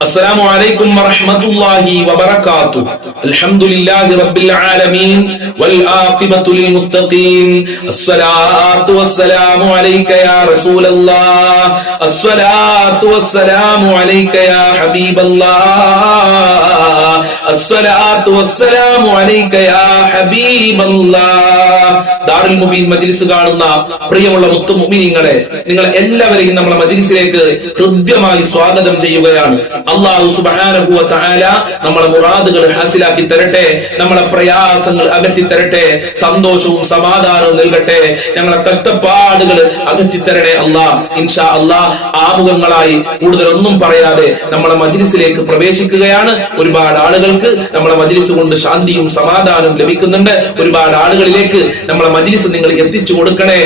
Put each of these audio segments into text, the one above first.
السلام عليكم ورحمة الله وبركاته. الحمد لله رب العالمين والعاقبة للمتقين. الصلاة والسلام عليك يا رسول الله. الصلاة والسلام عليك يا حبيب الله. الصلاة والسلام عليك يا حبيب الله. ദാറുൽ മുബീൻ മജ്ലിസ് കാണുന്ന പ്രിയമുള്ള മുത്തുമുഅ്മിനീങ്ങളെ, നിങ്ങൾ എല്ലാവരെയും നമ്മുടെ മജ്ലിസിലേക്ക് ഹൃദ്യമായി സ്വാഗതം ചെയ്യുകയാണ്. അല്ലാഹു സുബ്ഹാനഹു വ തആല നമ്മളെ മുറാദുകൾ ഹാസിലാക്കി തരട്ടെ, നമ്മളെ പ്രയാസങ്ങൾ അകറ്റി തരട്ടെ, സന്തോഷവും സമാധാനവും നൽകട്ടെ, ഞങ്ങളെ കഷ്ടപ്പാടുകൾ അകറ്റി തരണേ അല്ലാഹ്. ഇൻഷാ അല്ലാഹ് ആമുഖങ്ങളായി കൂടുതലൊന്നും പറയാതെ നമ്മളെ മജ്ലിസിലേക്ക് പ്രവേശിക്കുകയാണ്. ഒരുപാട് ആളുകൾക്ക് നമ്മളെ മജ്ലിസ് കൊണ്ട് ശാന്തിയും സമാധാനവും ലഭിക്കുന്നുണ്ട്. ഒരുപാട് ആളുകളിലേക്ക് നമ്മളെ മജ്ലിസ് നിങ്ങൾ എത്തിച്ചു കൊടുക്കണേ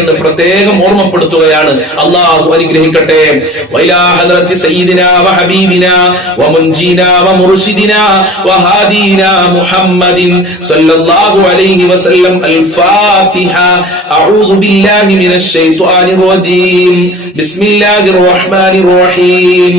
എന്ന് പ്രത്യേകം ഓർമ്മപ്പെടുത്തുകയാണ്. അല്ലാഹു അനുഗ്രഹിക്കട്ടെ. വൈലാ ഹദറത്തി സയ്യിദിനാ وحبيبنا ومنجينا ومرشدنا وهادينا محمد صلى الله عليه وسلم. الفاتحة. أعوذ بالله من الشيطان الرجيم. بسم الله الرحمن الرحيم.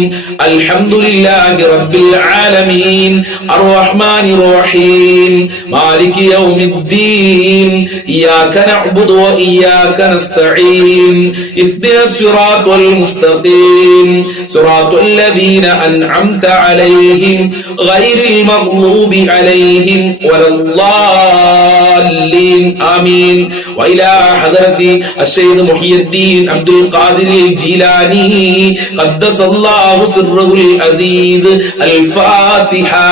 الحمد لله رب العالمين الرحمن الرحيم مالك يوم الدين إياك نعبد وإياك نستعين اهدنا الصراط المستقيم صراط الذين أنعمت عليهم غير المغضوب عليهم ولا الضالين آمين. وإلى حضرة الشيخ محي الدين عبد القادر الجيلاني قدس الله سره العزيز. الفاتحة.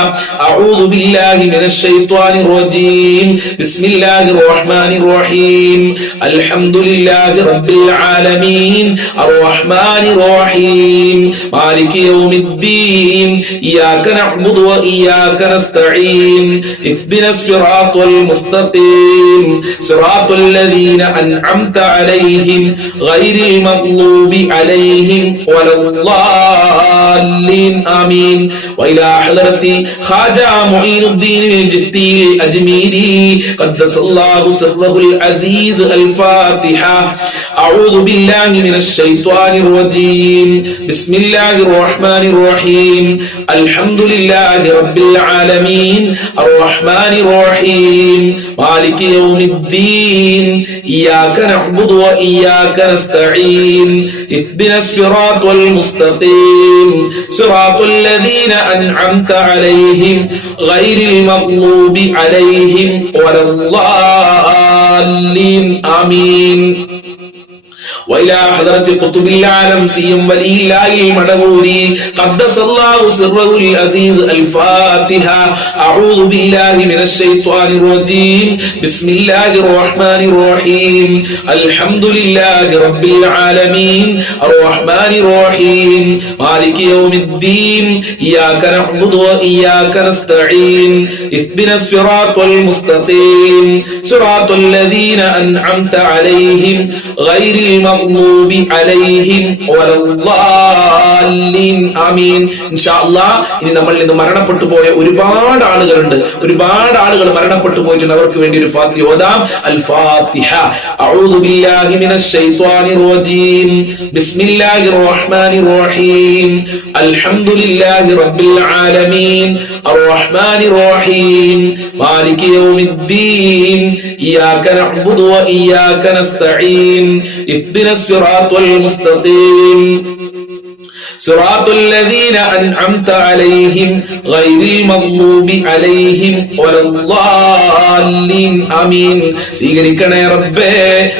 أعوذ بالله من الشيطان الرجيم. بسم الله الرحمن الرحيم. الحمد لله رب العالمين الرحمن الرحيم مالك يوم الدين إياك نعبد وإياك نستعين اهدنا الصراط المستقيم صراط الذين أنعمت عليهم غير المغضوب عليهم ولا الضالين آمين. وإلى حضرة خواجة معين الدين الجستي الأجميري قدس الله سره العزيز. الفاتحة. أعوذ بالله من الشيطان الرجيم. بسم الله الرحمن الرحيم. الحمد لله رب العالمين الرحمن الرحيم مالك يوم الدين إياك نعبد وإياك نستعين اهدنا الصراط المستقيم صراط الذين أنعمت عليهم غير المغضوب عليهم ولا الضالين آمين. وإلى حضرة قطب العالم سيم ولي الله المدبوري قدس الله سره العزيز. الفاتحة. أعوذ بالله من الشيطان الرجيم. بسم الله الرحمن الرحيم. الحمد لله رب العالمين الرحمن الرحيم مالك يوم الدين إياك نعبد وإياك نستعين اهدنا الصراط المستقيم صراط الذين أنعمت عليهم غير المغضوب عليهم ولا الضالين آمين. ഇൻഷാ അല്ലാഹ് ഇനി നമ്മളിൽ നിന്ന് മരണപ്പെട്ടു പോയ ഒരുപാട് ആളുകൾ മരണപ്പെട്ടു പോയിട്ടുണ്ട്. അവർക്ക് വേണ്ടി ഒരു ഫാത്തിഹ ഓതാം. അൽ ഫാത്തിഹ. അഊദു ബില്ലാഹി മിനശ് ശൈത്വാനിർ റജീം. ബിസ്മില്ലാഹിർ റഹ്മാനിർ റഹീം. അൽഹംദുലില്ലാഹി റബ്ബിൽ ആലമീൻ അർറഹ്മാനിർ റഹീം മാലികി യൗമിദ്ദീൻ ഇയ്യാക നഅ്ബുദു വ ഇയ്യാക നസ്തഈൻ اهدنا الصراط المستقيم صراط الذين أنعمت عليهم غير المغضوب عليهم ولا الضالين آمين. സ്വീകരിക്കണേ റബ്ബേ,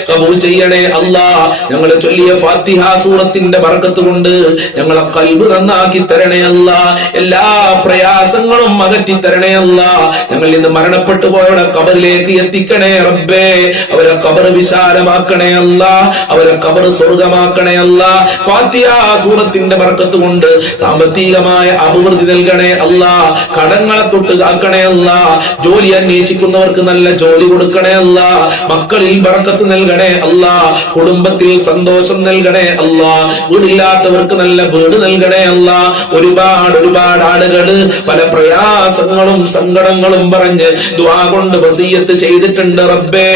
കബൂൽ ചെയ്യണേ അല്ലാഹ്. ഞങ്ങൾ ചൊല്ലിയ ഫാത്തിഹ സൂറത്തിന്റെ ബർക്കത്ത് കൊണ്ട് ഞങ്ങളെ ഖൽബ് നന്നാക്കി തരണേ അല്ലാഹ്. എല്ലാ പ്രയാസങ്ങളും അകറ്റി തരണേ അല്ലാഹ്. ഞങ്ങളിൽ നിന്ന് മരണപ്പെട്ടു പോയവരുടെ ഖബറിലേക്ക് എത്തിക്കണേ റബ്ബേ. അവരെ ഖബർ വിശാലമാക്കണേ അല്ലാഹ്. അവരെ ഖബർ സ്വർഗ്ഗമാക്കണേ അല്ലാഹ്. ഫാത്തിഹ സൂറത്തിന്റെ ബർക്കത്ത് കൊണ്ട് സാമ്പത്തികമായ അഭിവൃദ്ധി നൽകണേ അല്ലാഹ്. കടങ്ങളെ തൊട്ട് കാക്കണേ അല്ലാഹ്. ജോലി അന്വേഷിക്കുന്നവർക്ക് നല്ല ജോലി കൊടുക്കണേ അല്ലാഹ്. മക്കളിൽ ബർക്കത്ത് നൽകണേ അല്ലാഹ്. കുടുംബത്തിൽ സന്തോഷം നൽകണേ അല്ലാഹ്. വീടില്ലാത്തവർക്ക് നല്ല വീട് നൽകണേ അല്ലാഹ്. ഒരുപാട് ആളുകള് പല പ്രയാസങ്ങളും സങ്കടങ്ങളും പറഞ്ഞ് ദുആ കൊണ്ട് വസിയത്ത് ചെയ്തിട്ടുണ്ട് റബ്ബേ.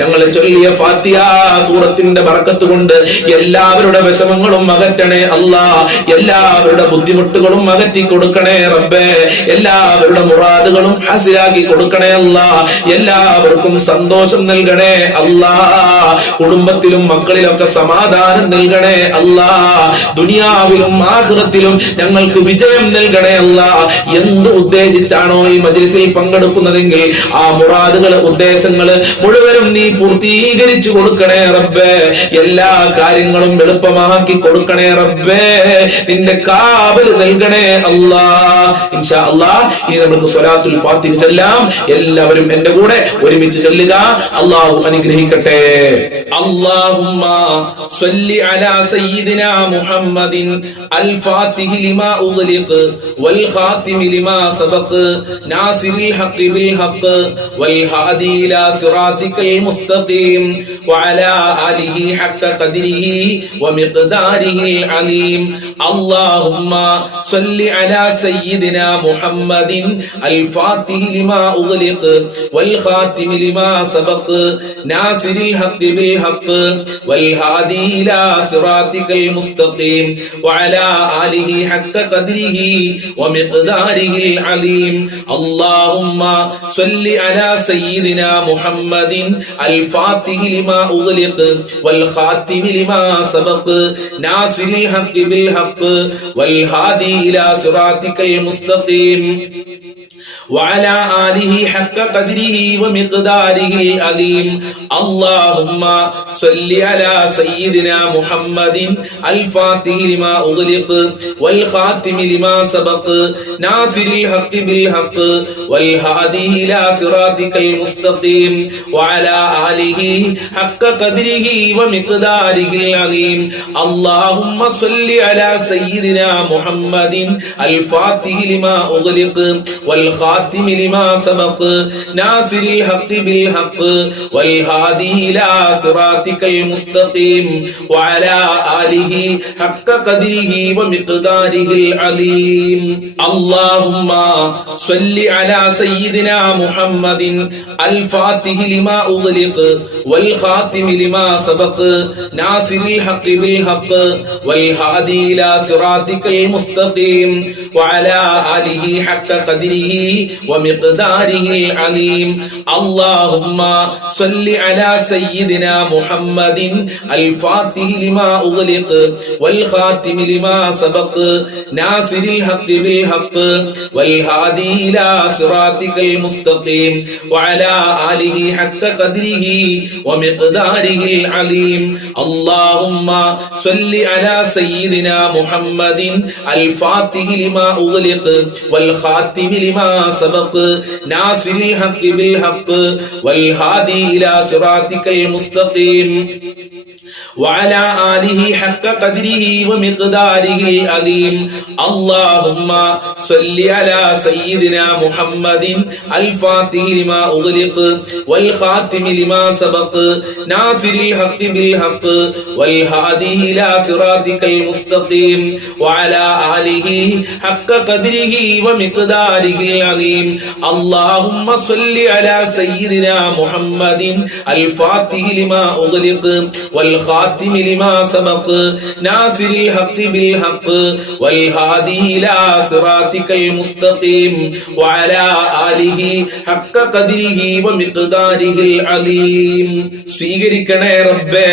ഞങ്ങൾ ചൊല്ലിയ ഫാത്തിഹ സൂറത്തിന്റെ ബർക്കത്ത് കൊണ്ട് എല്ലാവരുടെ വിഷമങ്ങളും അകറ്റണേ അല്ലാ. എല്ലാവരുടെ ബുദ്ധിമുട്ടുകളും അകറ്റി കൊടുക്കണേ റബ്ബേ. എല്ലാവരുടെ മുറാദുകളും ഹാസിലാക്കി കൊടുക്കണേ അല്ലാ. എല്ലാവർക്കും സന്തോഷം നൽകണേ അല്ലാ. കുടുംബത്തിലും മക്കളിലൊക്കെ സമാധാനം നൽകണേ അല്ലാ. ദുനിയാവിലും ആഖിറത്തിലും ഞങ്ങൾക്ക് വിജയം നൽകണേ അല്ലാ. എന്ത് ഉദ്ദേശിച്ചാണോ ഈ മജ്ലിസിൽ പങ്കെടുക്കുന്നതെങ്കിൽ ആ മുറാദുകള് ഉദ്ദേശങ്ങള് മുഴുവനും നീ പൂർത്തീകരിച്ചു കൊടുക്കണേ റബ്ബേ. എല്ലാ കാര്യങ്ങളും എളുപ്പമാക്കി കൊടുക്കണേ റബ്ബേ. നിന്റെ കാവൽ നൽകണേ അല്ലാ. ഇൻഷാ അല്ലാഹ് ഇനി നമുക്ക് സ്വലാത്തുൽ ഫാത്തിഹ ചൊല്ലാം. എല്ലാവരും എന്റെ കൂടെ ഒരുമിച്ച് ചൊല്ലുക. അല്ലാഹു അനുഗ്രഹിക്കട്ടെ. അല്ലാഹുമ്മ സ്വല്ലി അലാ സയ്യിദിനാ മുഹമ്മദിൻ അൽ ഫാത്തിഹി ലിമാ ഉഗ്ലിഖ് വൽ ഖാതിമി ലിമാ സബഖ് നാസിറിൽ ഹഖ് ബിൽ ഹഖ് വൽ ഹാദി ഇലാ സിറാതിക്കൽ മുസ്തഖീം വഅലാ ആലിഹി ഹഖ ഖദ്രിഹി വമിഖ്ദാരിഹിൽ അലീം. അല്ലാഹുമ്മ സ്വല്ലി അലാ സയ്യിദിനാ മുഹമ്മദിൻ അൽ ഫാത്തിഹി ലിമാ ഉഗ്ലിഖ് വൽ ഖാതിമി ലിമാ സബഖ് നാസിറിൽ ഹഖ് ബിൽ ഹഖ് വൽ ഹാദി ഇലാ സിറാതിക്കൽ മുസ്തഖീം വഅലാ ആലിഹി ഹഖ ഖദ്രിഹി വമിഖ്ദാരിഹിൽ അലീം. അല്ലാഹുമ്മ സ്വല്ലി അലാ സയ്യിദിനാ മുഹമ്മദിൻ അൽ ഫാത്തിഹി ലിമാ ഉഗ്ലിഖ് വൽ ഖാതിമി ലിമാ സബഖ് നാസിറിൽ ഹഖ് ബിൽ ഹഖ് വൽ ഹാദി ഇലാ സിറാതിക്കൽ മുസ്തഖീം وعلى آله حق قدره ومقداره العظيم. اللهم صل على سيدنا محمد الفاتح لما أغلق والخاتم لما سبق ناصر الحق بالحق والهادي إلى صراطك المستقيم وعلى آله حق قدره ومقداره العظيم. اللهم صل على سيدنا محمد الفاتح لما أغلق والخاتم لما سبق ناصر الحق بالحق والهادي إلى صراطك المستقيم وعلى آله حق قدره ومقداره العظيم. اللهم صل على سيدنا محمد الفاتح لما أغلق والخاتم لما سبق ناصر الحق بالحق والهادي إلى صراطك المستقيم وعلى آله حق قدره ومقداره العليم. اللهم صل على سيدنا محمد الفاتح لما أغلق والخاتم لما سبق ناصر الحق بالحق والهادي إلى صراطك المستقيم وعلى آله حق قدره ومقداره العليم. اللهم صل على سيدنا محمد الفاتح لما أغلق والخاتم لما سبق ناصر الحق بالحق والهادي إلى صراطك المستقيم وعلى آله حق قدره ومقداره العظيم. اللهم صل على سيدنا محمد الفاتح لما أغلق والخاتم لما سبق ناصر الحق بالحق والهادي إلى صراطك المستقيم وعلى آله حق قدره ومقداره العظيم. اللهم صل على سيدنا محمد الفاتح لما أغلق والخاتم لما سبق ناصر الحق بالحق والهادي إلى صراطك المستقيم وعلى آله حق قدره ومقداره العظيم. സ്വീകരിക്കണേ റബ്ബേ,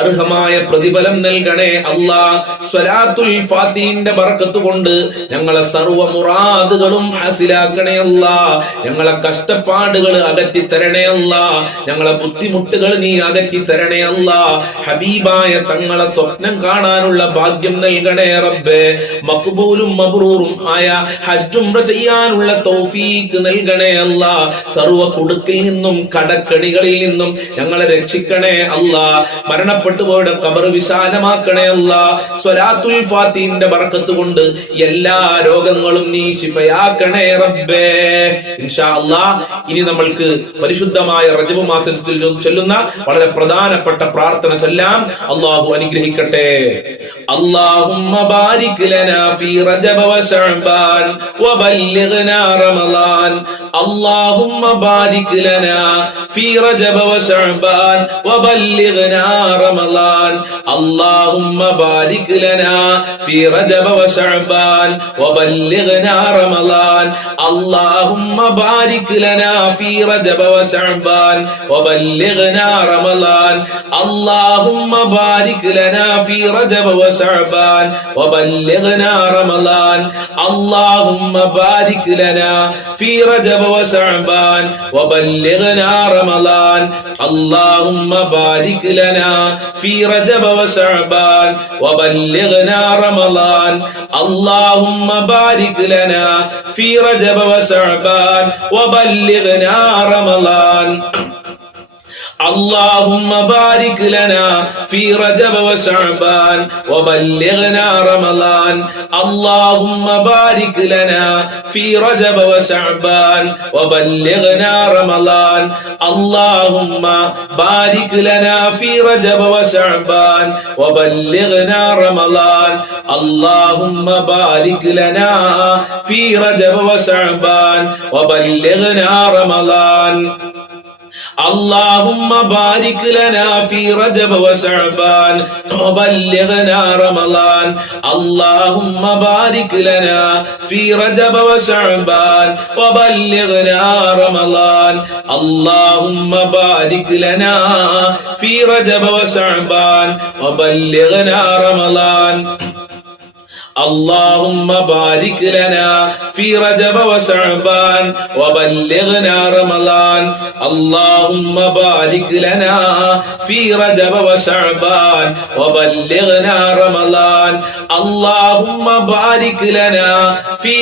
അർഹമായ പ്രതിഫലം നൽകണേ അല്ലാ. സ്വലാത്തുൽ ഫാത്തിഹിന്റെ ബർക്കത്ത് കൊണ്ട് ഞങ്ങളെ സർവ്വ മുറാദുകളും ഹാസിലാക്കണേ അല്ലാ. ഞങ്ങളെ കഷ്ടപ്പാടുകൾ അകറ്റി തരണേ അല്ലാ. ഞങ്ങളെ ബുദ്ധിമുട്ടുകൾ നീ അകറ്റി തരണേ അല്ലാ. ഹബീബായ തങ്ങളെ സ്വപ്നം കാണാനുള്ള ഭാഗ്യം നൽകണേ റബ്ബേ. മഖ്ബൂലും മബ്റൂറും ആയ ഹജ്ജ് ഉംറ ചെയ്യാനുള്ള തൗഫീഖ് നൽകണേ അല്ലാ. സർവ്വ കുടുക്കിൽ നിന്നും കടക്കണികളിൽ നിന്നും ഞങ്ങളെ രക്ഷിക്കണേ അല്ലാ. മരണപ്പെട്ടു പോയുടെ ഖബർ വിശാലമാക്കണേ അല്ലാ. സ്വലാത്തുൽ ഫാത്തിഹിന്റെ ബർക്കത്ത് കൊണ്ട് എല്ലാ രോഗങ്ങളും നീ ശിഫയാക്കണേ റബ്ബേ. ഇൻഷാ അല്ലാഹ് ഇനി നമ്മൾക്ക് പരിശുദ്ധമായ റജബ് മാസത്തിൽ ചൊല്ലുന്ന വളരെ പ്രധാനപ്പെട്ട പ്രാർത്ഥന ചൊല്ലാം. ചെല്ലാം. അല്ലാഹു അനുഗ്രഹിക്കട്ടെ. അല്ലാഹുമ്മ ബാരിക് ലനാ ഫീ റജബ വ ശഅബാൻ വബല്ലിഗ്നാ റമളാൻ. അല്ലാഹുമ്മ ബാരിക് ലനാ ഫീ റജബ വ ശഅബാൻ വബല്ലിഗ്നാ റമളാൻ. അല്ലാഹുമ്മ ബാരിക് ലനാ ഫീ റജബ വ ശഅബാൻ വബല്ലിഗ്നാ റമളാൻ. അല്ലാഹുമ്മ ബാരിക് ലനാ ഫീ റജബ വ ശഅബാൻ വബല്ലിഗ്നാ റമളാൻ. അല്ലാഹുമ്മ ബാരിക് ലനാ ഫീ റജബ വ ശഅബാൻ വബല്ലിഗ്നാ റമളാൻ. അല്ലാഹുമ്മ ബാരിക് ലനാ ഫീ റജബ വ ശഅബാൻ വബല്ലിഗ്നാ റമളാൻ. അല്ലാഹുമ്മ ബാരിക് ലനാ ഫീ റജബ വ ശഅബാൻ വബല്ലിഗ്നാ റമളാൻ. അല്ലാഹുമ്മ ബാരിക് ലനാ ഫീ റജബ വ ശഅബാൻ വബല്ലിഗ്നാ റമളാൻ. اللهم بارك لنا في رجب وشعبان وبلغنا رمضان. اللهم بارك لنا في رجب وشعبان وبلغنا رمضان. اللهم بارك لنا في رجب وشعبان وبلغنا رمضان. اللهم بارك لنا في رجب وشعبان وبلغنا رمضان. اللهم بارك لنا في رجب وشعبان وبلغنا رمضان. اللهم بارك لنا في رجب وشعبان وبلغنا رمضان. اللهم بارك لنا في رجب وشعبان وبلغنا رمضان. اللهم بارك لنا في رجب وشعبان وبلغنا رمضان. اللهم بارك لنا في رجب وشعبان وبلغنا رمضان. اللهم بارك لنا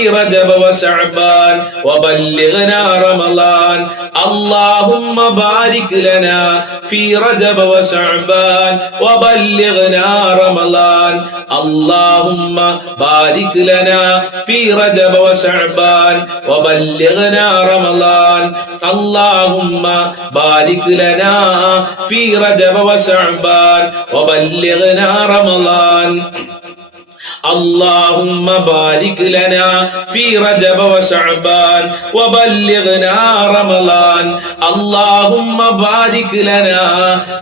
في رجب وشعبان وبلغنا رمضان. اللهم بارك لنا في رجب وشعبان وبلغنا رمضان. اللهم بارك لنا في رجب وشعبان وبلغنا رمضان. اللهم بارك لنا في رجب وشعبان وبلغنا رمضان. اللهم بارك لنا في رجب وشعبان وبلغنا رمضان. اللهم بارك لنا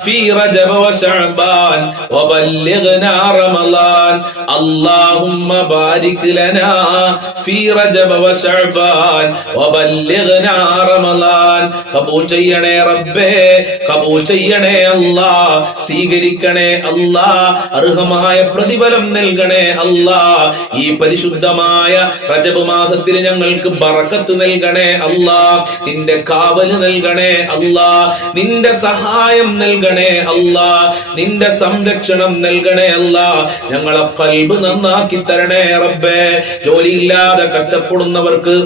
في رجب وشعبان وبلغنا رمضان. اللهم بارك لنا في رجب وشعبان وبلغنا رمضان. قبول ചെയ്യണേ റബ്ബേ, കബൂൽ ചെയ്യണേ അല്ലാ, സ്വീകരിക്കണേ അല്ലാ, അർഹമായ പ്രതിഫലം നൽകണേ അല്ലാ. ഈ പരിശുദ്ധമായ റജബ് മാസത്തിൽ ഞങ്ങൾക്ക് ബറക്കത്ത് നൽകണേ അല്ലാ, നിന്റെ കാവല് നൽകണേ അല്ലാ, നിന്റെ സഹായം നൽകണേ അല്ലാ, നിന്റെ സംരക്ഷണം നൽകണേ അല്ലാ. ഞങ്ങളെ ഖൽബ് നന്നാക്കി തരണേ റബ്ബേ. ജോലിയില്ലാതെ കഷ്ടപ്പെടുന്നവർക്ക്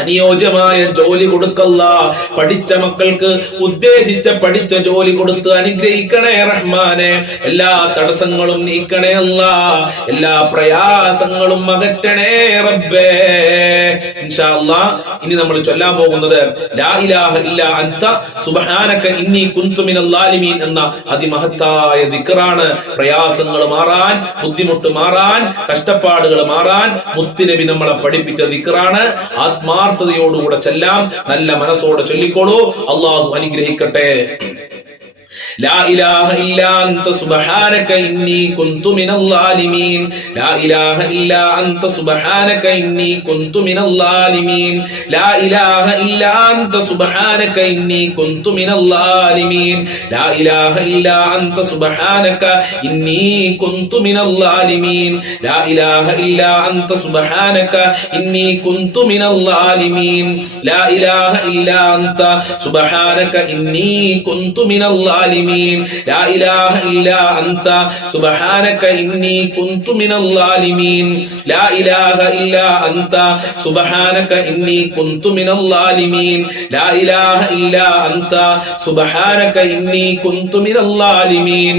അനുയോജ്യമായ ജോലി കൊടുക്കല്ല. പഠിച്ച മക്കൾക്ക് ഉദ്ദേശിച്ച പഠിച്ച ജോലി കൊടുത്ത് അനുഗ്രഹിക്കണേ റഹ്മാനെ. എല്ലാ തടസ്സങ്ങളും നീക്കണേ അല്ലാ, എല്ലാ പ്രയാസങ്ങളും അകറ്റണേ റബ്ബേ. ഇൻഷാ അല്ലാഹ് ഇനി നമ്മൾ ചൊല്ലാൻ പോകുന്നത് ലാ ഇലാഹ ഇല്ലാ അൻത സുബ്ഹാനക ഇന്നി കുൻതു മിനൽ ളാലിമീൻ എന്ന അതിമഹത്തായ ദിക്റാണ്. പ്രയാസങ്ങൾ മാറാൻ, ബുദ്ധിമുട്ട് മാറാൻ, കഷ്ടപ്പാടുകൾ മാറാൻ മുത്തുനബി നമ്മളെ പഠിപ്പിച്ച ദിക്റാണ്. ആത്മാർത്ഥതയോടുകൂടെ ചെല്ലാം, നല്ല മനസ്സോടെ ചൊല്ലിക്കോളൂ. അല്ലാഹു അനുഗ്രഹിക്കട്ടെ. لا إله إلا أنت سبحانك إني كنت من الظالمين. لا إله إلا أنت سبحانك إني كنت من الظالمين. لا إله إلا أنت سبحانك إني كنت من الظالمين. لا إله إلا أنت سبحانك إني كنت من الظالمين. لا إله إلا أنت سبحانك إني كنت من الظالمين. لا إله إلا أنت سبحانك إني كنت من الظالمين. لا إله إلا أنت سبحانك إني كنت من الظالمين. لا إله إلا أنت سبحانك إني كنت من الظالمين. لا إله إلا أنت سبحانك إني كنت من الظالمين.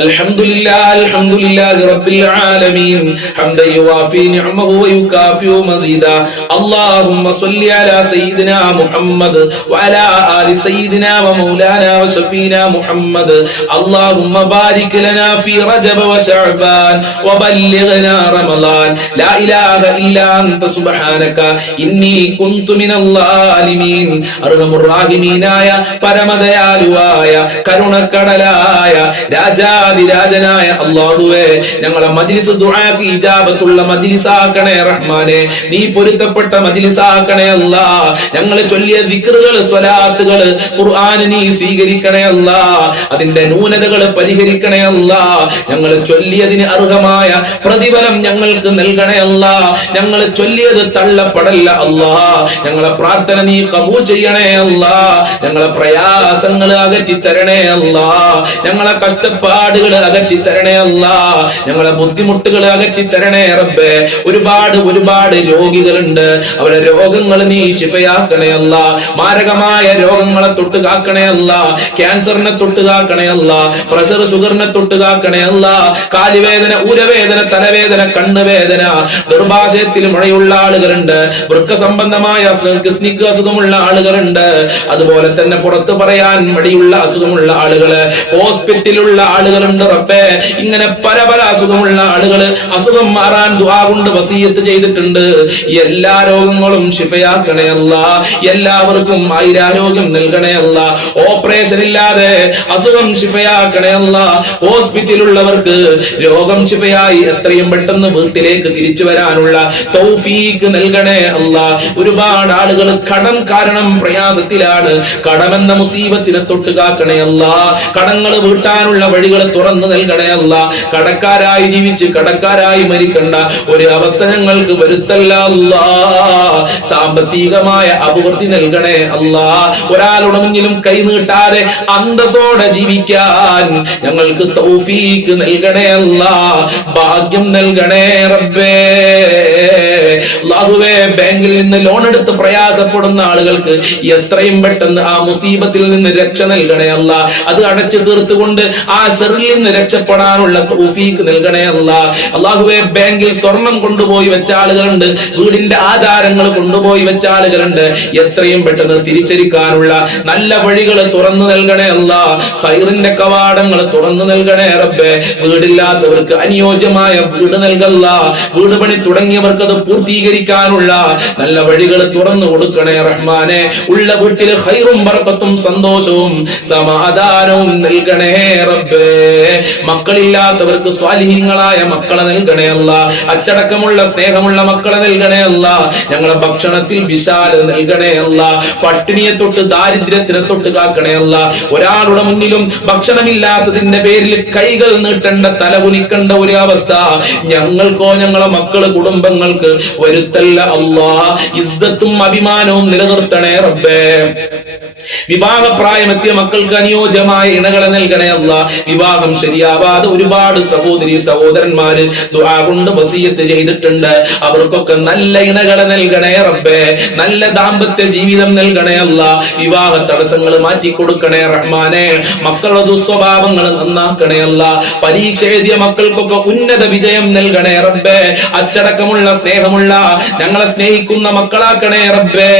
അൽഹംദുലില്ലാഹി റബ്ബിൽ ആലമീൻ ഹംദൻ യുവാഫി നിഅമഹു വയുകാഫിഉ മസീദാ അല്ലാഹുമ്മ സ്വല്ലി അലാ സയ്യിദിനാ മുഹമ്മദ് വഅലാ ആലി സയ്യിദിനാ വമൗലാനാ വശഫീനാ മുഹമ്മദ് അല്ലാഹുമ്മ ബാരിക് ലനാ ഫീ റജബ വശഅബാൻ വബല്ലിഗ്നാ റമളാൻ ലാ ഇലാഹ ഇല്ലാ അൻത സുബ്ഹാനക ഇന്നി കുൻതു മിനൽ ളാലിമീൻ. അർഹമുർ റഹീമീനായ പരമദയാലുവായ കരുണക്കടലായ രാജാതിരാജനായ അല്ലാഹുവേ, ഞങ്ങളെ മജ്ലിസ് ദുആക്ക് ഇജാബത്തുള്ള മജ്ലിസാക്കണേ റഹ്മാനെ. നീ പൊരുത്തപ്പെട്ട മജ്ലിസാക്കണേ അല്ലാ. ഞങ്ങൾ ചൊല്ലിയ ദിക്റുകൾ സ്വലാത്തുകൾ ഖുർആൻ നീ സ്വീകരിക്കണേ അല്ലാ. അതിന്റെ ന്യൂനതകൾ പരിഹരിക്കണേ അല്ലാ. ഞങ്ങൾ ചൊല്ലിയതിന് അർഹമായ പ്രതിഫലം ഞങ്ങൾക്ക് നൽകണേ അല്ലാ. ഞങ്ങൾ ചൊല്ലിയത് തള്ളപ്പെടല്ല അല്ലാ. ഞങ്ങളെ പ്രാർത്ഥന നീ കബൂൽ ചെയ്യണേ അല്ലാ. ഞങ്ങളെ പ്രയാസങ്ങൾ അകറ്റി തരണേ അല്ലാ. ഞങ്ങളെ കഷ്ടപ്പാടുകൾ അകറ്റി തരണേ അല്ലാ. ഞങ്ങളെ ബുദ്ധിമുട്ടുകൾ അകറ്റി തരണേ റബ്ബേ. ഒരുപാട് രോഗികളുണ്ട്. അവരുടെ രോഗങ്ങൾ നീ ശിഫയാക്കണേ അല്ലാ. മാരകമായ രോഗങ്ങളെ തൊട്ട് കാക്കണേ അല്ലാ. ക്യാൻസറിനെ തൊട്ട് കാക്കണേ അല്ലാ. പ്രഷർ ഷുഗറിനെ തൊട്ട് കാക്കണേ അല്ലാ. കാലുവേദന, ഉരവേദന, തലവേദന, കണ്ണുവേദന, ഗർഭാശയത്തിൽ മുഴയുള്ള ആളുകളുണ്ട്. വൃക്ക സംബന്ധമായ കിഡ്നിക്ക് അസുഖമുള്ള ആളുകളുണ്ട്. അതുപോലെ തന്നെ പുറത്തു പറയാൻ മടിയുള്ള അസുഖമുള്ള ആളുകള്, ഹോസ്പിറ്റലിലുള്ള ആളുകളുണ്ട് റബ്ബേ. ഇങ്ങനെ പല അസുഖമുള്ള ആളുകള് അസുഖം മാറാൻ ദുആ കൊണ്ട് വസിയത്ത് ചെയ്തിട്ടുണ്ട്. എല്ലാ രോഗങ്ങളും ശിഫയാക്കണേ അല്ലാ. എല്ലാവർക്കും ആയുരാരോഗ്യം നൽകണേ അല്ലാ. ഓപ്പറേഷൻ ഇല്ലാതെ അസുഖം ശിഫയാക്കണേ അല്ലാ. ഹോസ്പിറ്റലിലുള്ളവർക്ക് രോഗം ശിഫയായി എത്രയും പെട്ടെന്ന് വീട്ടിലേക്ക് തിരിച്ചു വരാനുള്ള തൗഫീഖ് നൽകണേ അല്ലാ. ഒരുപാട് ആളുകൾ കടം കാരണം പ്രയാസത്തിലാണ്. കടമെന്ന മുസീബത്തിനെ തൊട്ട് കാക്കണേ അല്ലാ. കടങ്ങൾ വീട്ടാനുള്ള വഴികൾ തുറന്നു നൽകണേ അല്ലാ. കടക്കാരായി ജീവിച്ച് കടക്കാരായി മരിക്കണ്ട ഒരു അവസ്ഥ ഞങ്ങൾക്ക് വരുത്തല്ല അല്ലാ. സാമ്പത്തികമായ അഭിവൃദ്ധി നൽകണേ അല്ലാ. ഒരാളുടെ മുന്നിലും കൈ നീട്ടാതെ അന്തസ്സോടെ ജീവിക്കാൻ ഞങ്ങൾക്ക് തൗഫീഖ് നൽകണേ അല്ലാ. ഭാഗ്യം നൽകണേ റബ്ബേ. അല്ലാഹുവേ, ബാങ്കിൽ നിന്ന് ലോൺ എടുത്ത് പ്രയാസപ്പെടുന്ന ആളുകൾക്ക് എത്രയും പെട്ടെന്ന് ആ മുസീബത്തിൽ നിന്ന് രക്ഷ നൽകണേ അല്ലാ. അത് അടച്ചു തീർത്തുകൊണ്ട് ആ ഷെറിൽ നിന്ന് രക്ഷപ്പെടാനുള്ള തൗഫീഖ് നൽകണേ അല്ലാ. അല്ലാഹുവേ, ബാങ്കിൽ സ്വർണം കൊണ്ടുപോയി വെച്ച ആളുകളുണ്ട്. വീടിന്റെ ആധാരങ്ങൾ കൊണ്ടുപോയി വെച്ച ആളുകളുണ്ട്. എത്രയും പെട്ടെന്ന് തിരിച്ചരിക്കാനുള്ള നല്ല വഴികൾ തുറന്നു നൽകണേ അല്ലാ. ഖൈറിന്റെ കവാടങ്ങൾ തുറന്നു നൽകണേ റബ്ബേ. വീടില്ലാത്തവർക്ക് അനുയോജ്യമായ വീട് നൽകല്ല. വീട് പണി തുടങ്ങിയവർക്ക് അത് പൂർത്തീകരിക്കാനുള്ള നല്ല വഴികൾ തുറന്നു കൊടുക്കണേ റഹ്മാനെ. ഉള്ള വീട്ടിൽ ഖൈറും ബർക്കത്തും സന്തോഷവും സമാധാനവും നൽകണേ റബ്ബേ. മക്കളില്ലാത്തവർക്ക് സ്വാലിഹീങ്ങളായ മക്കളെ നൽകണേ അല്ലാ. അച്ചടക്കമുള്ള സ്നേഹമുള്ള മക്കളെ നൽകണേ അല്ലാ. ഞങ്ങളെ ഭക്ഷണത്തിൽ വിശാല നൽകണേ അല്ലാ. പട്ടിണിയെ തൊട്ട് ദാരിദ്ര്യത്തിനെ തൊട്ട് കാക്കണേ അല്ലാ. ഒരാളുടെ മുന്നിലും ഭക്ഷണമില്ലാത്തതിന്റെ പേരിൽ കൈകൾ നീട്ടേണ്ട, തല കുനിക്കേണ്ട ഒരു അവസ്ഥ ഞങ്ങൾക്കോ ഞങ്ങളെ മക്കള് കുടുംബങ്ങൾക്ക് വരുത്തല്ല അല്ലാ. ഇസ്സത്തും അഭിമാനവും നിലനിർത്തണേ റബ്ബേ. വിവാഹപ്രായമെത്തിയ മക്കൾക്ക് അനുയോജ്യമായ ഇണകളെ നൽകണേ അല്ലാ. വിവാഹം ശരിയാവാതെ ഒരുപാട് സഹോദരി സഹോദരന്മാര് ദുആ കൊണ്ട് വസിയത്ത് ചെയ്തിട്ടുണ്ട്. അവർക്കൊക്കെ നല്ല ഇണകളെ നൽകണേ റബ്ബേ. നല്ല ദാമ്പത്യ ജീവിതം നൽകണേ അല്ലാ. വിവാഹ തടസ്സങ്ങൾ മാറ്റി കൊടുക്കണേ റഹ്മാനെ. മക്കളുടെ ദുസ്വഭാവങ്ങൾ നന്നാക്കണേ അല്ലാ. പരീക്ഷ എഴുതിയ മക്കൾക്കൊക്കെ ഉന്നത വിജയം നൽകണേ റബ്ബേ. അച്ചടക്കമുള്ള സ്നേഹമുള്ള ഞങ്ങളെ സ്നേഹിക്കുന്ന മക്കളാക്കണേ റബ്ബേ.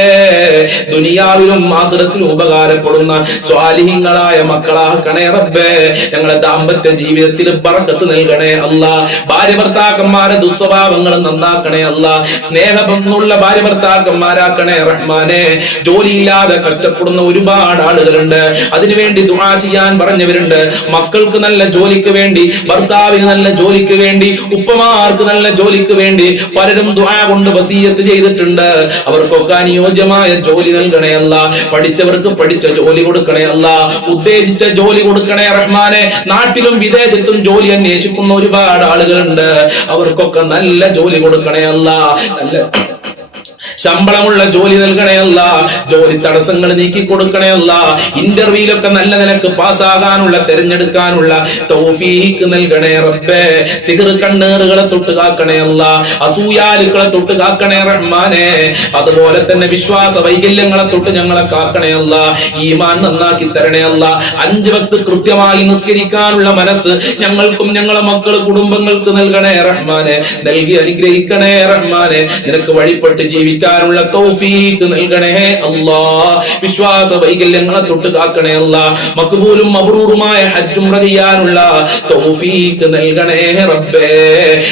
ദുനിയാവിലും ആഖിറത്തിലും ഉപകാരപ്പെടുന്ന സ്വാലിഹീങ്ങളായ മക്കളാക്കണേ റബ്ബേ. ഞങ്ങളെ ദാമ്പത്യ ജീവിതത്തിൽ ബർക്കത്ത് നൽകണേ അല്ലാ. ഭാര്യ ഭർത്താക്കന്മാരെ ദുസ്വഭാവങ്ങൾ നന്നാക്കണേ അല്ലാ. സ്നേഹബന്ധമുള്ള ഭാര്യ ഭർത്താക്കന്മാരാക്കണേ റഹ്മാനെ. ജോലിയില്ലാതെ കഷ്ടപ്പെടുന്ന ഒരുപാട് ആളുകളുണ്ട്. അതിനുവേണ്ടി ദുആ ചെയ്യാൻ പറഞ്ഞവരുണ്ട്. മക്കൾക്ക് നല്ല ജോലിക്ക് വേണ്ടി, ഭർത്താവിന് നല്ല ജോലിക്ക് വേണ്ടി, ഉപ്പമാർക്ക് നല്ല ജോലിക്ക് വേണ്ടി പലരും ദുആ കൊണ്ട് വസിയത്ത് ചെയ്തിട്ടുണ്ട്. അവർക്കൊക്കെ അനുയോജ്യമായ ജോലി നൽകണേ അല്ലാ. പഠിച്ചവർക്ക് പഠിച്ച ജോലി കൊടുക്കണേ അല്ലാ. ഉദ്ദേശിച്ച ജോലി കൊടുക്കണേ റഹ്മാനെ. നാട്ടിലും വിദേശത്തും ജോലി അന്വേഷിക്കുന്ന ഒരുപാട് ആളുകളുണ്ട്. അവർക്കൊക്കെ നല്ല ജോലി കൊടുക്കണേ അല്ലാ. നല്ല ശമ്പളമുള്ള ജോലി നൽകണേ അല്ല, ജോലി തടസ്സങ്ങൾ നീക്കി കൊടുക്കണേ അല്ല, ഇന്റർവ്യൂലൊക്കെ നല്ല നിലക്ക് പാസ്സാകാനുള്ള തെരഞ്ഞെടുക്കാനുള്ള തൗഫീഖ് നൽകണേ റബ്ബേ. സിഹ്ർ കണ്ണേറുകളെ തൊട്ട് കാക്കണേ അല്ല, അസൂയാലുക്കളെ തൊട്ട് കാക്കണേ റഹ്മാനെ. അതുപോലെ തന്നെ വിശ്വാസ വൈകല്യങ്ങളെ തൊട്ട് ഞങ്ങളെ കാക്കണേ അല്ല, ഈമാൻ നന്നാക്കി തരണേ അല്ല. 5 വക്ത് കൃത്യമായി നിസ്കരിക്കാനുള്ള മനസ്സ് ഞങ്ങൾക്കും ഞങ്ങളെ മക്കള് കുടുംബങ്ങൾക്ക് നൽകണേ റഹ്മാനെ. നൽകി അനുഗ്രഹിക്കണേ റഹ്മാനെ. നിനക്ക് വഴിപ്പെട്ട് ജീവിക്കാനുള്ള തൗഫീഖ് നൽകണേ അല്ലാ. വിശ്വാസ വൈകല്യങ്ങളെ തൊട്ട് കാക്കണേ അല്ലാ. മഖ്ബൂലും മബ്റൂറുമായ ഹജ്ജ് ഉംറ ചെയ്യാനുള്ള തൗഫീഖ് നൽകണേ റബ്ബേ.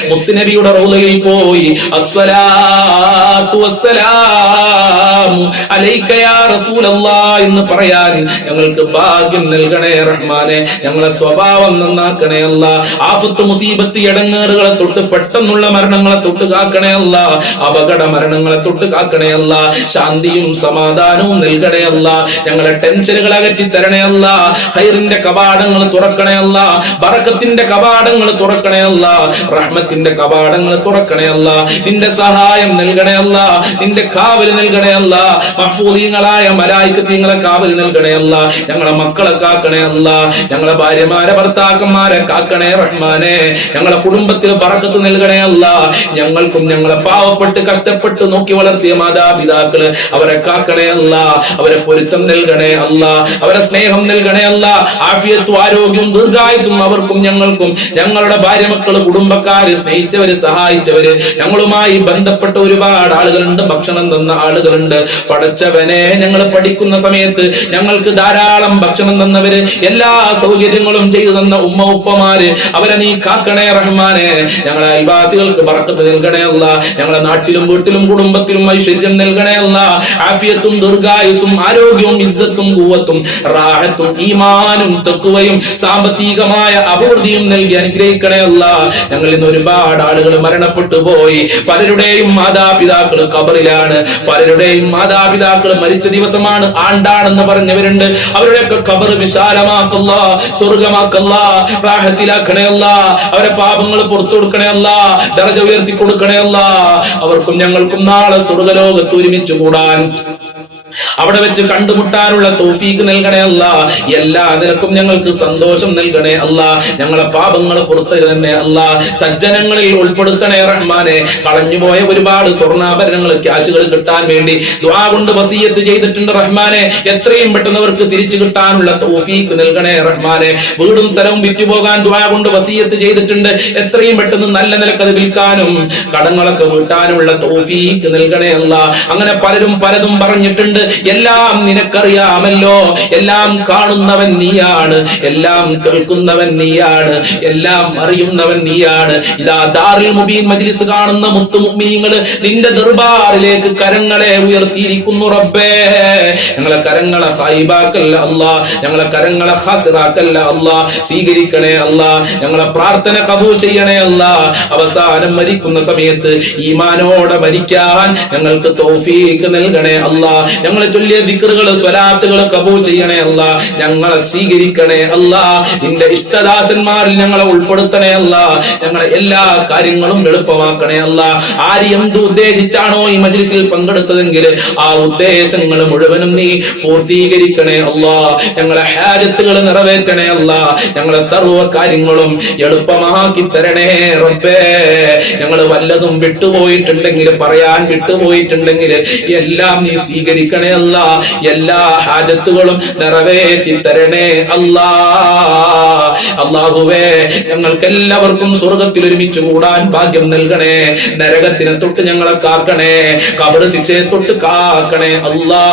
മുത്തുനബിയുടെ റൗളയിൽ പോയി അസ്സലാത്തു വസ്സലാമു അലൈക യാ റസൂലല്ലാഹ് എന്ന് പറയാൻ ഞങ്ങൾക്ക് ഭാഗ്യം നൽകണേ റഹ്മാനെ. ഞങ്ങളെ സ്വഭാവം നന്നാക്കണേ അല്ലാ. ആഫത്ത് മുസീബത്ത് ഇടങ്ങേറുകളെ തൊട്ട് പെട്ടെന്നുള്ള മരണങ്ങളെ തൊട്ട് കാക്കണേ അല്ലാ. അപകട മരണങ്ങളെ തൊട്ട് കാക്കണേ അല്ലാ. ശാന്തിയും സമാധാനവും നൽകണേ അല്ലാ. ഞങ്ങളെ ടെൻഷനുകൾ അകറ്റി തരണേ അല്ലാ. ഖൈറിന്റെ കവാടങ്ങൾ തുറക്കണേ അല്ലാ. ബറക്കത്തിന്റെ കവാടങ്ങൾ തുറക്കണേ അല്ലാ. റഹ്മത്തിന്റെ കവാടങ്ങൾ തുറക്കണേ അല്ലാ. നിന്റെ സഹായം നൽകണേ അല്ലാ. നിന്റെ കാവൽ നൽകണേ അല്ലാ. മഹ്ഫൂദീങ്ങളായ മലായികത്തീങ്ങളെ കാവൽ നൽകണേ അല്ലാ. ഞങ്ങളെ മക്കളെ കാക്കണേ അല്ലാ. ഞങ്ങളെ ഭാര്യമാരെ ഭർത്താക്കന്മാരെ കാക്കണേ റഹ്മാനെ. ഞങ്ങളെ കുടുംബത്തിൽ ബറക്കത്ത് നൽകണേ അല്ലാ. ഞങ്ങൾക്കും ഞങ്ങളെ പാവപ്പെട്ട് കഷ്ടപ്പെട്ട് നോക്കി വളർത്തിയ മാതാപിതാക്കള് അവരെ കാക്കണേ അല്ലാ. അവരെ പൊരുത്തം നൽകണേ അല്ലാ. അവരെ സ്നേഹം നൽകണേ അല്ലാ. ആഫിയത്തും ആരോഗ്യവും ദീർഘായുസും അവർക്കും ഞങ്ങൾക്കും, ഞങ്ങളുടെ ഭാര്യ മക്കള് കുടുംബക്കാര് സ്നേഹിച്ചവര് സഹായിച്ചവര് ഞങ്ങളുമായി ബന്ധപ്പെട്ട ഒരുപാട് ആളുകളുണ്ട്. ഭക്ഷണം തന്ന ആളുകളുണ്ട്. പടച്ചവനെ, ഞങ്ങൾ പഠിക്കുന്ന സമയത്ത് ഞങ്ങൾക്ക് ധാരാളം ഭക്ഷണം തന്നവര്, എല്ലാ സൗകര്യങ്ങളും ചെയ്തു തന്ന ഉമ്മ ഉപ്പമാര്, അവരെ നീ കാക്കണേ റഹ്മാനെ. ഞങ്ങളെ അയൽവാസികൾക്ക് ബറക്കത്ത് നൽകണേ അല്ല. ഞങ്ങളെ നാട്ടിലും വീട്ടിലും കുടുംബത്തിലും ഐശ്വര്യം നൽകണേ അല്ല. ആഫിയത്തും ദീർഘായുസും ആരോഗ്യവും ഇസ്സത്തും ഖുവ്വത്തും റാഹത്തും ഈമാനും തഖ്വയും സാമ്പത്തികമായ അഭിവൃദ്ധിയും നൽകി അനുഗ്രഹിക്കണേ അല്ല. ഞങ്ങൾ ഇന്ന് ഒരുപാട് ആളുകൾ മരണപ്പെട്ടു പോയി. പലരുടെയും മാതാപിതാക്കൾ ഖബറിലാണ്. പലരുടെയും മാതാപിതാക്കൾ മരിച്ച ദിവസമാണ്, ആണ്ടാണെന്ന് പറഞ്ഞവരുണ്ട്. അവരുടെയൊക്കെ ഖബർ വിശാലമാക്കല്ല, സ്വർഗമാക്കല്ല, റാഹത്തിലാക്കണേ അല്ല. അവരെ പാപങ്ങൾ പുറത്തു കൊടുക്കണേ അല്ല, ദർജ ഉയർത്തി കൊടുക്കണേ അല്ല. അവർക്കും ഞങ്ങൾക്കും നാളെ സ്വർഗലോകത്ത് ഒരുമിച്ച് കൂടാൻ, അവിടെ വെച്ച് കണ്ടുമുട്ടാനുള്ള തൗഫീഖ് നൽകണേ അല്ല. എല്ലാ നിലക്കും ഞങ്ങൾക്ക് സന്തോഷം നൽകണേ അല്ല. ഞങ്ങളെ പാപങ്ങൾ പുറത്തു തന്നെ അല്ല. സജ്ജനങ്ങളിൽ ഉൾപ്പെടുത്തണേ റഹ്മാനെ. കളഞ്ഞുപോയ ഒരുപാട് സ്വർണ്ണാഭരണങ്ങൾ, ക്യാഷുകൾ കിട്ടാൻ വേണ്ടി ദുആ കൊണ്ട് വസിയത്ത് ചെയ്തിട്ടുണ്ട് റഹ്മാനെ. എത്രയും പെട്ടെന്ന് അവർക്ക് തിരിച്ചു കിട്ടാനുള്ള തൗഫീഖ് നൽകണേ റഹ്മാനെ. വീടും സ്ഥലവും വിറ്റുപോകാൻ ദുആ കൊണ്ട് വസിയത്ത് ചെയ്തിട്ടുണ്ട്. എത്രയും പെട്ടെന്ന് നല്ല നിലക്ക് അത് വിൽക്കാനും കടങ്ങളൊക്കെ വീട്ടാനുമുള്ള തൗഫീഖ് നൽകണേ അല്ല. അങ്ങനെ പലരും പലതും പറഞ്ഞിട്ടുണ്ട്. എല്ലാം നിനക്കറിയാമല്ലോ. എല്ലാം കാണുന്നവൻ നീയാണ്, എല്ലാം കേൾക്കുന്നവൻ നീയാണ്, എല്ലാം അറിയുന്നവൻ നീയാണ്. ഇതാ ദാറുൽ മുബീൻ മജ്ലിസ് കാണുന്ന മുത്തു മുഅ്മിനീങ്ങള് നിന്റെ ദർബാറിലേക്ക് കരങ്ങളെ ഉയർത്തിയിരിക്കുന്നു റബ്ബേ. ഞങ്ങളെ കരങ്ങളെ ഖൈബാക്കല്ല അല്ലാ. ഞങ്ങളെ കരങ്ങളെ ഖാസിറാക്കല്ല അല്ലാ. സ്വീകരിക്കണേ അല്ലാ. ഞങ്ങളെ പ്രാർത്ഥന കബൂൽ ചെയ്യണേ അല്ലാ. അവസാനം മരിക്കുന്ന സമയത്ത് ഈമാനോടെ മരിക്കാൻ ഞങ്ങൾക്ക് തൗഫീഖ് നൽകണേ അല്ലാ. ഞങ്ങളെ ചൊല്ലിയ ദിക്റുകൾ, സ്വലാത്തുകൾ കബൂൽ ചെയ്യണേ അല്ല. ഞങ്ങളെ സ്വീകരിക്കണേ അല്ല. നിന്റെ ഇഷ്ടദാസന്മാരിൽ ഞങ്ങളെ ഉൾപ്പെടുത്തണേ അല്ല. ഞങ്ങളെ എല്ലാ കാര്യങ്ങളും എളുപ്പമാക്കണേ അല്ല. ആര് എന്ത് ഉദ്ദേശിച്ചാണോ ഈ മജ്ലിസിൽ പങ്കെടുത്തതെങ്കിൽ ആ ഉദ്ദേശങ്ങൾ മുഴുവനും നീ പൂർത്തീകരിക്കണേ അല്ല. ഞങ്ങളെ ഹാജത്തുകൾ നിറവേറ്റണേ അല്ല. ഞങ്ങളെ സർവ്വ കാര്യങ്ങളും എളുപ്പമാക്കി തരണേ റബ്ബേ. ഞങ്ങൾ വല്ലതും വിട്ടുപോയിട്ടുണ്ടെങ്കിൽ, പറയാൻ വിട്ടുപോയിട്ടുണ്ടെങ്കിൽ എല്ലാം നീ സ്വീകരിക്കണേ അല്ലാ. എല്ലാ ഹാജത്തുകളും നിറവേറ്റി തരണേ അല്ലാ. അല്ലാഹുവേ, ഞങ്ങൾക്ക് എല്ലാവർക്കും സ്വർഗത്തിൽ ഒരുമിച്ച് കൂടാൻ ഭാഗ്യം നൽകണേ. നരകത്തിനെ തൊട്ട് ഞങ്ങളെ കാക്കണേ. ഖബർ ശിക്ഷയെ തൊട്ട് കാക്കണേ അല്ലാ.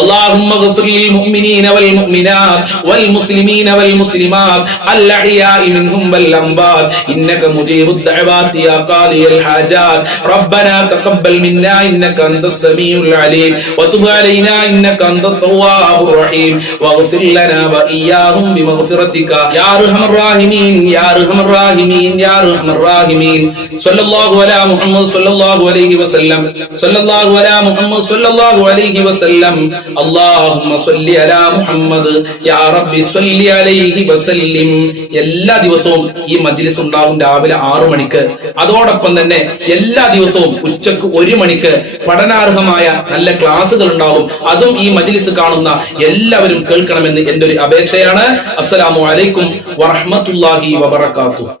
اللهم اغفر للمؤمنين والمؤمنات والمسلمين والمسلمات الأحياء منهم والأموات إنك مجيب الدعوات يا قاضي الحاجات. ربنا تقبل منا إنك أنت السميع العليم وتب علينا إنك أنت التواب الرحيم واغفر لنا وإياهم بمغفرتك يا أرحم الراحمين يا أرحم الراحمين يا أرحم الراحمين. صلى الله على محمد صلى الله عليه وسلم. صلى الله على محمد صلى الله عليه وسلم. അല്ലാഹുമ്മ സ്വല്ലി അലാ മുഹമ്മദ് യാ റബ്ബി സ്വല്ലി അലൈഹി വസല്ലിം. എല്ലാ ദിവസവും ഈ മജ്ലിസ് ഉണ്ടാകും രാവിലെ 6 മണിക്ക്. അതോടൊപ്പം തന്നെ എല്ലാ ദിവസവും ഉച്ചക്ക് 1 മണിക്ക് പഠനാർഹമായ നല്ല ക്ലാസുകൾ ഉണ്ടാകും. അതും ഈ മജ്ലിസ് കാണുന്ന എല്ലാവരും കേൾക്കണമെന്ന് എന്റെ ഒരു അപേക്ഷയാണ്. അസ്സലാമു അലൈക്കും വറഹ്മത്തുള്ളാഹി വബറകാതുഹു.